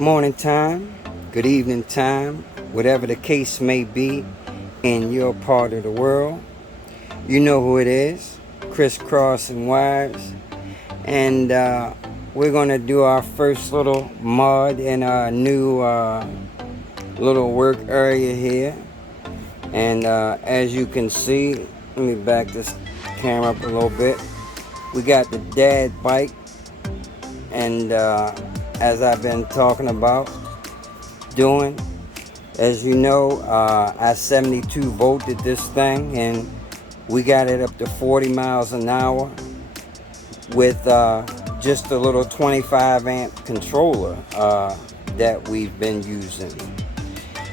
morning time, good evening time, whatever the case may be in your part of the world. You know who it is, crisscrossing wires. And we're going to do our first little mod in our new little work area here. And as you can see, let me back this camera up a little bit. We got the dad bike, and as I've been talking about doing, as you know, I 72 volted this thing, and we got it up to 40 miles an hour with just a little 25 amp controller that we've been using.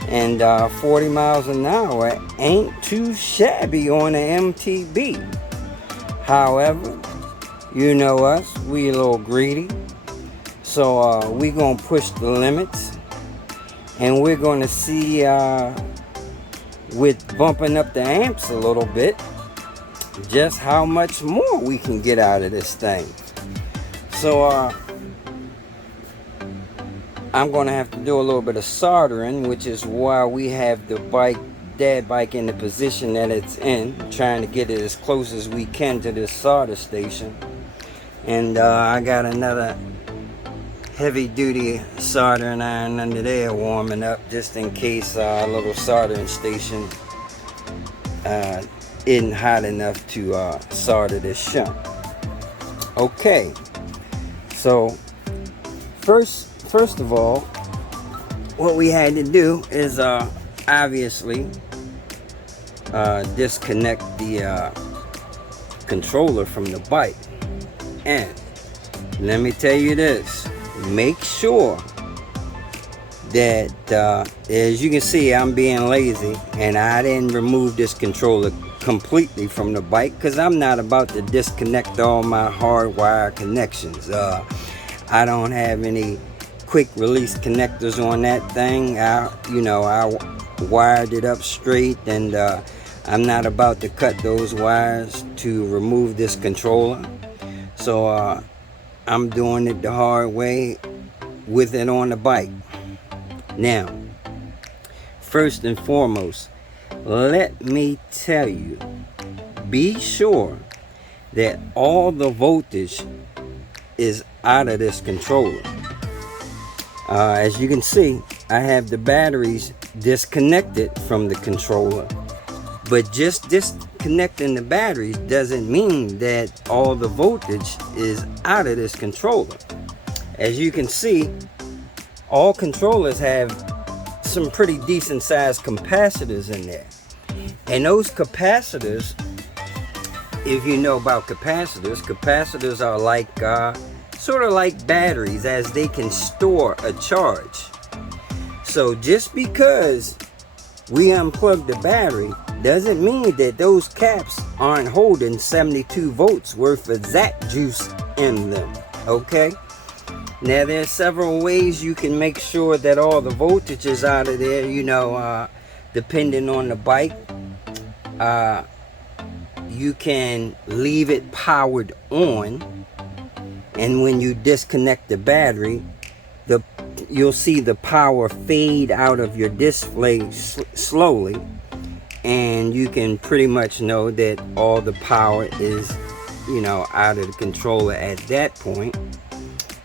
And 40 miles an hour ain't too shabby on an EMTB. However, you know us, we a little greedy. So we gonna push the limits, and we're gonna see with bumping up the amps a little bit, just how much more we can get out of this thing. So I'm gonna have to do a little bit of soldering, which is why we have the dad bike in the position that it's in, trying to get it as close as we can to this solder station. And I got another heavy duty soldering iron under there warming up, just in case our little soldering station isn't hot enough to solder this shunt. Okay, so first of all, what we had to do is obviously disconnect the controller from the bike. And let me tell you this, make sure that as you can see, I'm being lazy and I didn't remove this controller completely from the bike, because I'm not about to disconnect all my hardwire connections. I don't have any quick release connectors on that thing. I wired it up straight, and I'm not about to cut those wires to remove this controller. So I'm doing it the hard way with it on the bike. Now, first and foremost, let me tell you, be sure that all the voltage is out of this controller. As you can see, I have the batteries disconnected from the controller, but just disconnecting the batteries doesn't mean that all the voltage is out of this controller. As you can see, all controllers have some pretty decent sized capacitors in there, and those capacitors, if you know about capacitors are like sort of like batteries, as they can store a charge. So just because we unplug the battery doesn't mean that those caps aren't holding 72 volts worth of zap juice in them. Okay, now there's several ways you can make sure that all the voltage is out of there. Depending on the bike, you can leave it powered on, and when you disconnect the battery, you'll see the power fade out of your display slowly, and you can pretty much know that all the power is out of the controller at that point.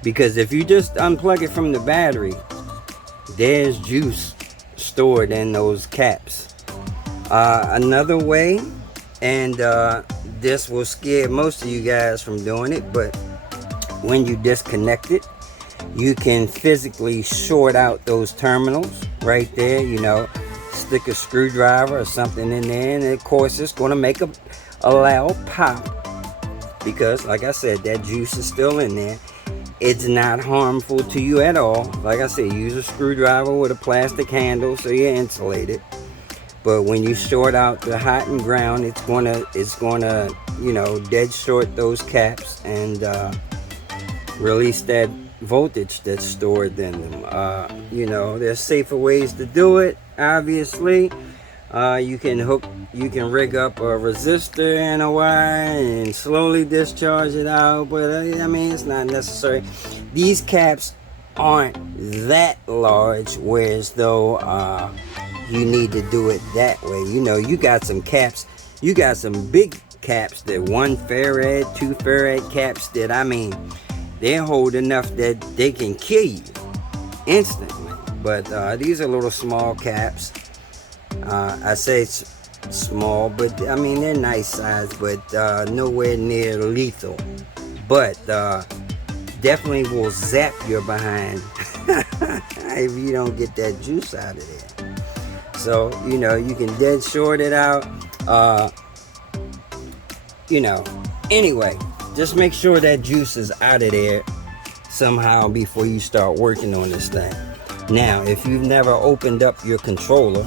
Because if you just unplug it from the battery, there's juice stored in those caps. Another way, and this will scare most of you guys from doing it, but when you disconnect it, you can physically short out those terminals right there. Stick a screwdriver or something in there, and of course it's going to make a loud pop, because like I said, that juice is still in there. It's not harmful to you at all. Like I said, use a screwdriver with a plastic handle so you're insulated. But when you short out the hot and ground, it's gonna dead short those caps and release that voltage that's stored in them. There's safer ways to do it. Obviously, you can rig up a resistor and a wire and slowly discharge it out, but it's not necessary. These caps aren't that large, whereas though you need to do it that way. You know, you got some caps, you got some big caps that 1 farad, 2 farad caps that, I mean, they're hold enough that they can kill you instantly. But these are little small caps. I say it's small, but I mean they're nice size, but nowhere near lethal. But definitely will zap your behind if you don't get that juice out of there. So, you know, you can dead short it out. You know, anyway, just make sure that juice is out of there somehow before you start working on this thing. Now, if you've never opened up your controller,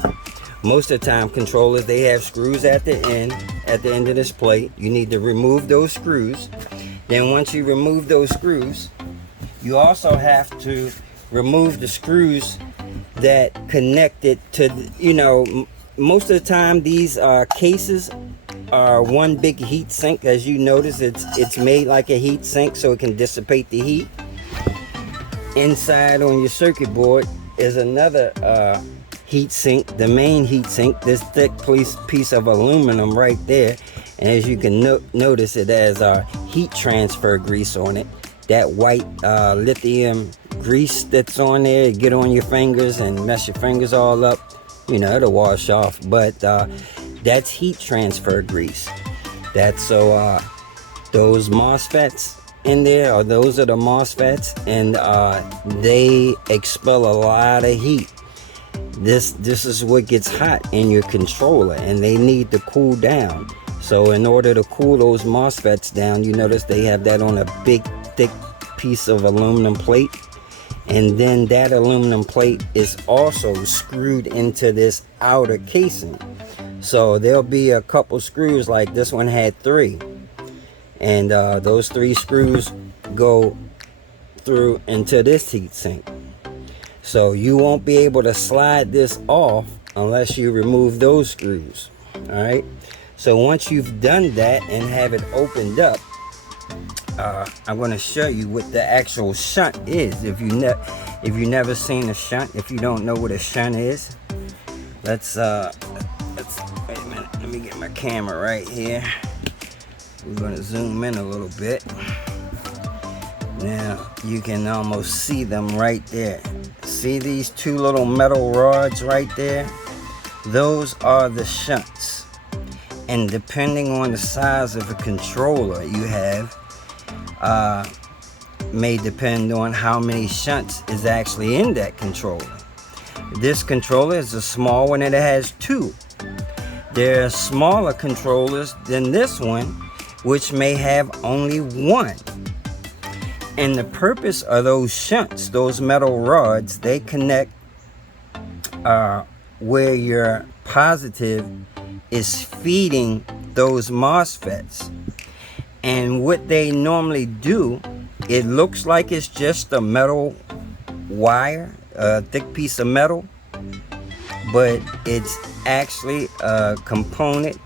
most of the time controllers, they have screws at the end of this plate. You need to remove those screws. Then once you remove those screws, you also have to remove the screws that connect it to, you know, most of the time these cases are one big heat sink. As you notice, it's made like a heat sink so it can dissipate the heat. Inside on your circuit board is another heat sink, the main heat sink, this thick piece of aluminum right there. And as you can notice, it has heat transfer grease on it. That white lithium grease that's on there, get on your fingers and mess your fingers all up. You know, it'll wash off, but that's heat transfer grease. That's so those MOSFETs in there, those are the MOSFETs, and they expel a lot of heat. This is what gets hot in your controller, and they need to cool down. So in order to cool those MOSFETs down, you notice they have that on a big thick piece of aluminum plate, and then that aluminum plate is also screwed into this outer casing. So there'll be a couple screws, like this one had 3, and those 3 screws go through into this heat sink. So you won't be able to slide this off unless you remove those screws. All right, so once you've done that and have it opened up, I'm going to show you what the actual shunt is. If you never seen a shunt, if you don't know what a shunt is, let's wait a minute, let me get my camera right here. We're going to zoom in a little bit. Now you can almost see them right there. See these 2 little metal rods right there? Those are the shunts. And depending on the size of the controller you have, may depend on how many shunts is actually in that controller. This controller is a small one and it has 2. There are smaller controllers than this one, which may have only 1. And the purpose of those shunts, those metal rods, they connect where your positive is feeding those MOSFETs. And what they normally do, it looks like it's just a metal wire, a thick piece of metal, but it's actually a component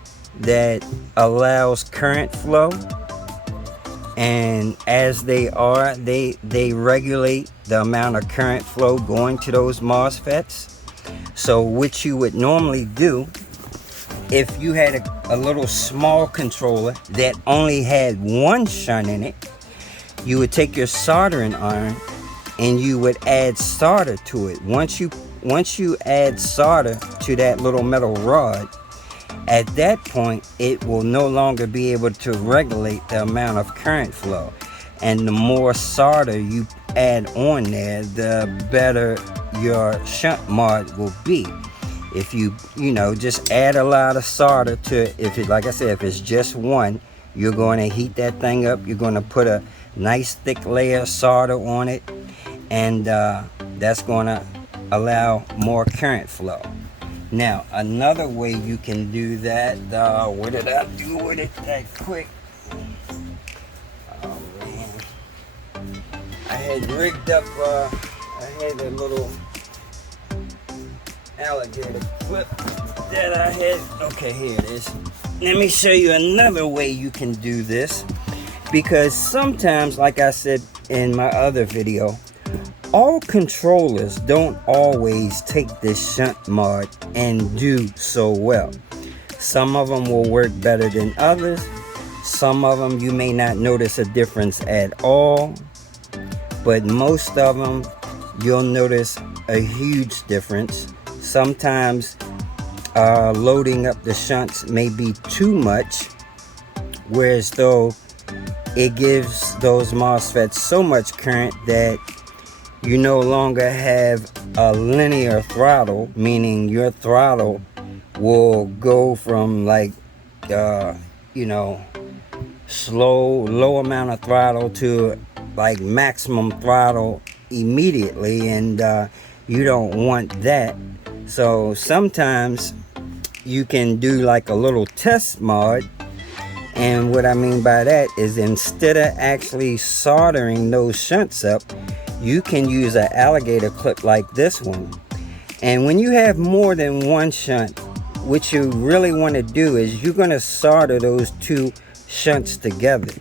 that allows current flow. And as they regulate the amount of current flow going to those MOSFETs. So what you would normally do, if you had a little small controller that only had 1 shunt in it, you would take your soldering iron and you would add solder to it. Once you add solder to that little metal rod, at that point, it will no longer be able to regulate the amount of current flow. And the more solder you add on there, the better your shunt mod will be. If you just add a lot of solder to it, like I said, if it's just 1, you're going to heat that thing up. You're going to put a nice thick layer of solder on it, and that's going to allow more current flow. Now, another way you can do that, what did I do with it that quick? Oh man, I had rigged up, I had a little alligator clip that I had. Okay, here it is. Let me show you another way you can do this, because sometimes, like I said in my other video, all controllers don't always take this shunt mod and do so well. Some of them will work better than others. Some of them you may not notice a difference at all, but most of them you'll notice a huge difference. Sometimes loading up the shunts may be too much, whereas though it gives those MOSFETs so much current that you no longer have a linear throttle, meaning your throttle will go from like low amount of throttle to like maximum throttle immediately, and you don't want that. So sometimes you can do like a little test mod, and what I mean by that is instead of actually soldering those shunts up, you can use an alligator clip like this one. And when you have more than one shunt, what you really want to do is you're going to solder those two shunts together.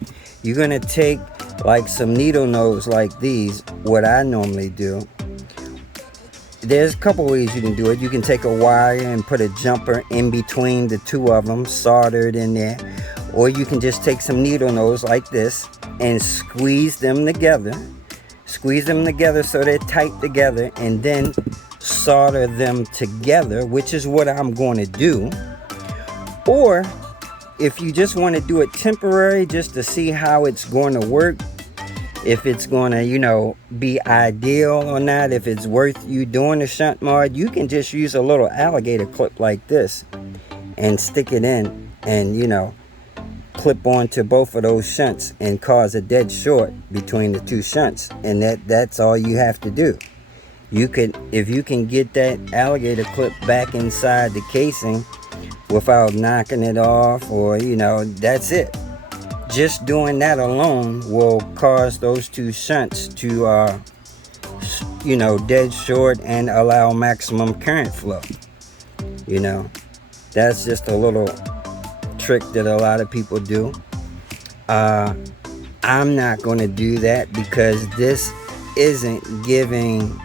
You're going to take like some needle nose like these, what I normally do. There's a couple ways you can do it. You can take a wire and put a jumper in between the two of them, soldered in there. Or you can just take some needle nose like this and squeeze them together. Squeeze them together so they're tight together, and then solder them together, which is what I'm going to do. Or if you just want to do it temporary just to see how it's going to work, if it's going to, be ideal or not, if it's worth you doing the shunt mod, you can just use a little alligator clip like this and stick it in and, clip onto both of those shunts and cause a dead short between the two shunts. And that's all you have to do. If you can get that alligator clip back inside the casing without knocking it off, or that's it. Just doing that alone will cause those two shunts to dead short and allow maximum current flow. That's just a little trick that a lot of people do. I'm not going to do that because this isn't giving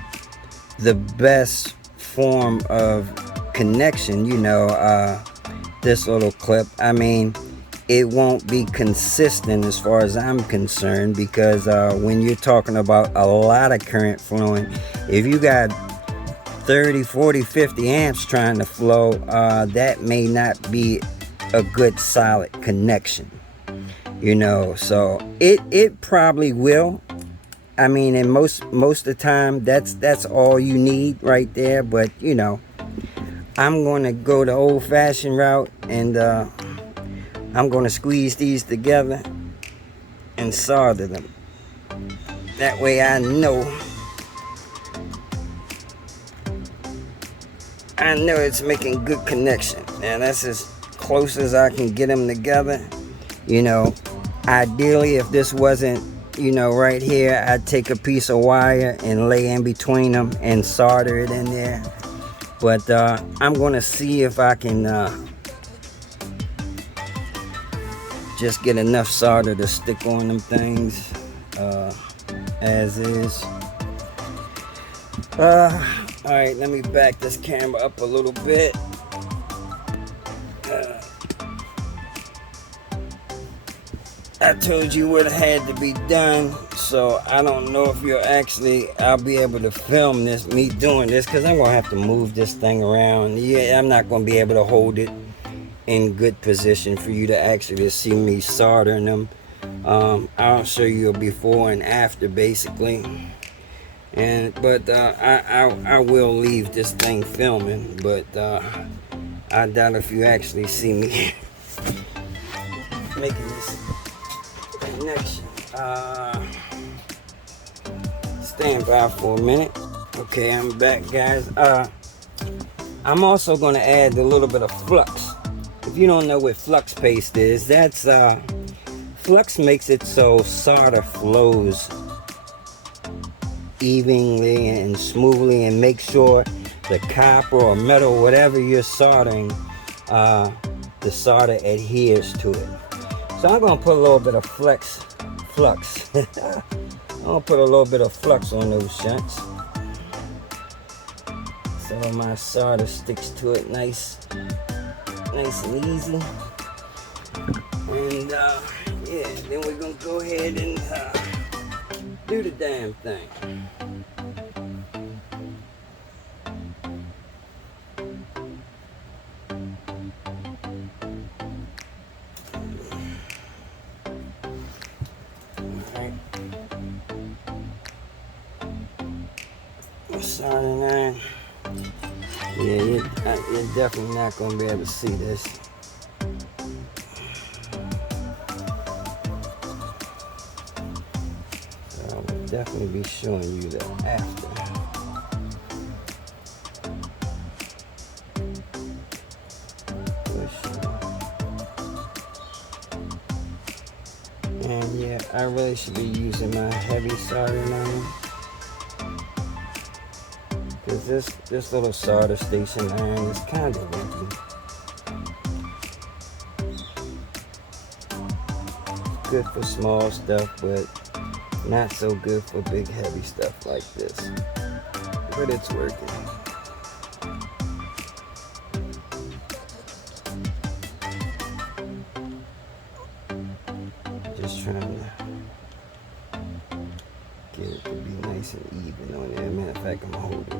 the best form of connection. This little clip, it won't be consistent as far as I'm concerned, because when you're talking about a lot of current flowing, if you got 30, 40, 50 amps trying to flow, that may not be a good solid connection, so it probably will. And most of the time that's all you need right there. But I'm going to go the old-fashioned route, and I'm going to squeeze these together and solder them. That way I know it's making good connection. And that's as close as I can get them together. Ideally, if this wasn't right here, I'd take a piece of wire and lay in between them and solder it in there. But I'm going to see if I can just get enough solder to stick on them things as is. Alright, let me back this camera up a little bit. I told you what had to be done, so I don't know if I'll be able to film me doing this, because I'm going to have to move this thing around. Yeah, I'm not going to be able to hold it in good position for you to actually see me soldering them. I'll show you a before and after, basically. But I will leave this thing filming, but I doubt if you actually see me making this connection. Stand by for a minute. Okay, I'm back, guys. I'm also going to add a little bit of flux. If you don't know what flux paste is, that's flux makes it so solder flows evenly and smoothly, and make sure the copper or metal, whatever you're soldering, the solder adheres to it. So I'm going to put a little bit of flux I'll put a little bit of flux on those shunts, so my solder sticks to it nice and easy. And yeah, then we're gonna go ahead and do the damn thing. Alright. Soldering iron. Yeah, you're definitely not gonna be able to see this. Definitely be showing you the after. And yeah, I really should be using my heavy soldering iron, because this little solder station iron is kind of winky. Good for small stuff, but not so good for big heavy stuff like this, but it's working. Just trying to get it to be nice and even on there. Matter of fact, I'm holding on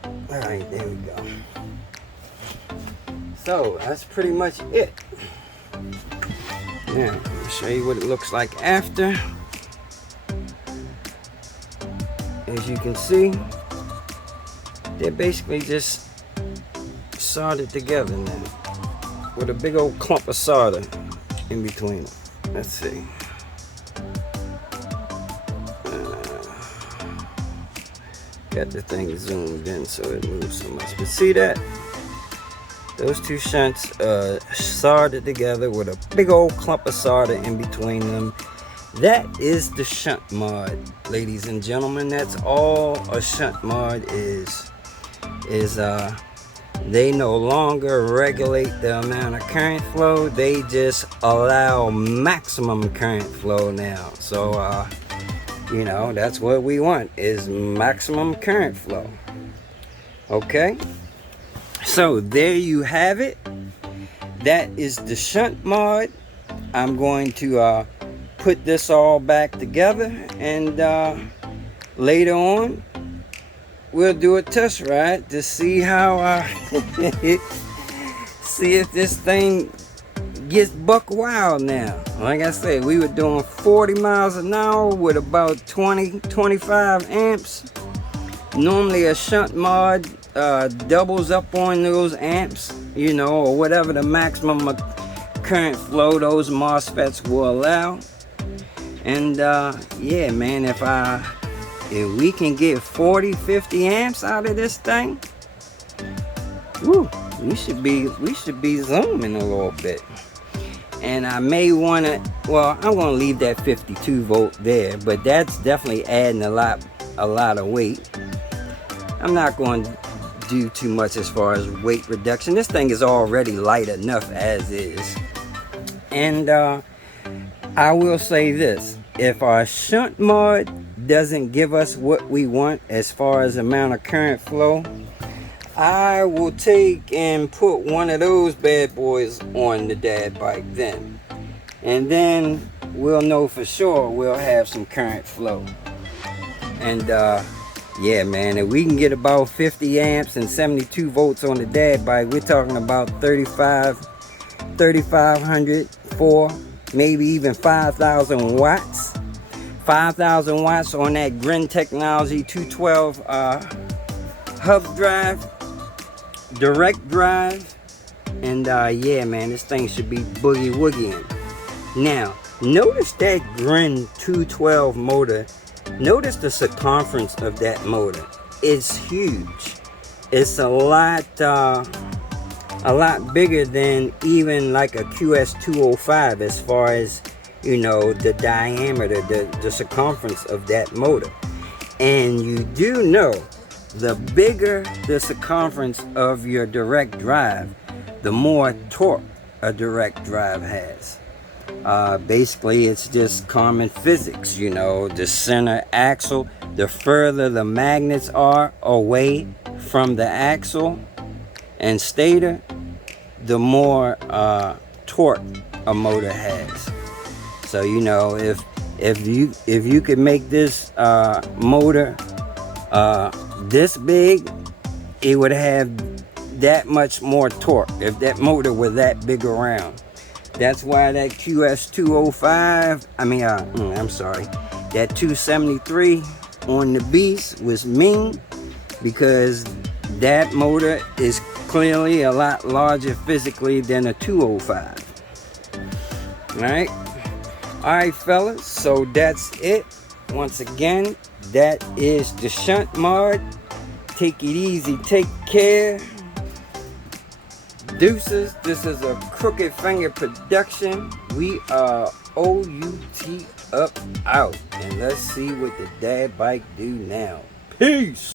it. Alright, there we go. So that's pretty much it. Now, I'll show you what it looks like after. As you can see, they're basically just soldered together now, with a big old clump of solder in between them. Let's see. Got the thing zoomed in so it moves so much. But see that? Those two shunts soldered together with a big old clump of solder in between them. That is the shunt mod, ladies and gentlemen. That's all a shunt mod is they no longer regulate the amount of current flow. They just allow maximum current flow now. So you know, that's what we want, is maximum current flow. Okay, so there you have it. That is the shunt mod. I'm going to put this all back together, and later on we'll do a test ride to see how see if this thing gets buck wild now. Like I said, we were doing 40 miles an hour with about 20-25 amps. Normally a shunt mod doubles up on those amps, you know, or whatever the maximum current flow those MOSFETs will allow. And yeah, man, if we can get 40-50 amps out of this thing, woo, we should be zooming a little bit. And I may want to, well, I'm going to leave that 52 volt there, but that's definitely adding a lot of weight. I'm not going to do too much as far as weight reduction. This thing is already light enough as is. And I will say this, if our shunt mod doesn't give us what we want as far as amount of current flow, I will take and put one of those bad boys on the dad bike then. And then we'll know for sure we'll have some current flow. And yeah, man, if we can get about 50 amps and 72 volts on the dad bike, we're talking about 3,500 for maybe even 5,000 watts. 5,000 watts on that Grin Technology 212 hub drive, direct drive. And yeah, man, this thing should be boogie woogieing. Now, notice that Grin 212 motor. Notice the circumference of that motor. It's huge. It's a lot bigger than even like a QS205 as far as, you know, the diameter, the circumference of that motor. And you do know, the bigger the circumference of your direct drive, the more torque a direct drive has. Basically, it's just common physics, you know. The center axle, the further the magnets are away from the axle and stator, the more torque a motor has. So, you know, if you could make this motor this big, it would have that much more torque if that motor were that big around. That's why that QS205, I'm sorry, that 273 on the Beast was mean, because that motor is clearly a lot larger physically than a 205. Alright fellas, so that's it. Once again, that is the shunt mod. Take it easy, take care. Deuces, this is a Crooked Finger production. We are OUT up out. And let's see what the dad bike do now. Peace!